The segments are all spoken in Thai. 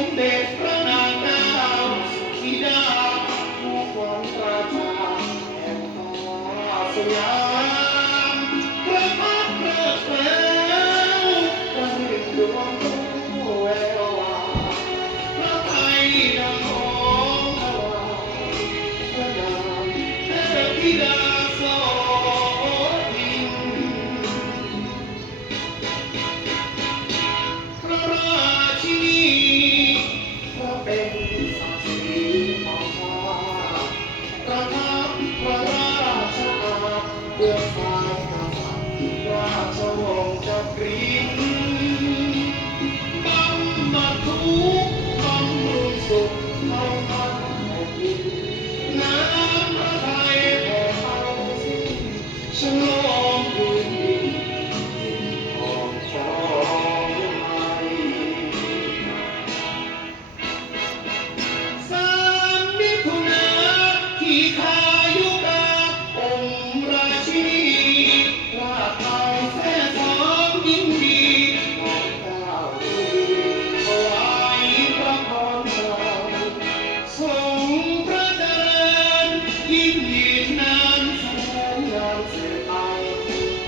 มเด็จพระนางเจ้าสุธิดาผู้ครองราชาแห่งฟ้าสยามพระพักตร์เพลิดเพลินประดิษฐ์ดวงรุ่งแวววาวพระไทยดังน้องอลาพระนางเทพธิดาโสภิน พระราชินีพระเป็นศักดิ์ศรีของชาติประทับพระราชอาณเพื่อฝ่ายกษัตริย์ราชวงศ์จักรีบำบัดทุกข์บำรุงสุขให้ทั้งแผ่นดินน้ำพระทัยแผ่เอาสิ้นฉลองพื้นดินของชาวไทย 3 มิถุนาที่ขายุกาองค์ราชินีราชไทยแท้สองยินดีของเจ้าถวายพระพรชัยทรงพระเจริญยิ่งยืนนานแสนนานสืบไป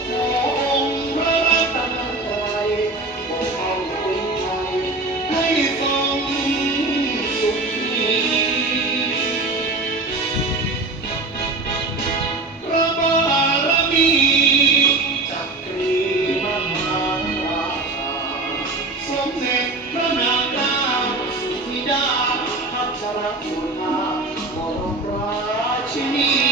ขอองค์พระรัตนตรัยปกป้องคนไทยให้ทรงสุขี พระบารมีจักรีมหาราชาสมเด็จพระนางเจ้าสุธิดาพัชรสุธาบรมราชินี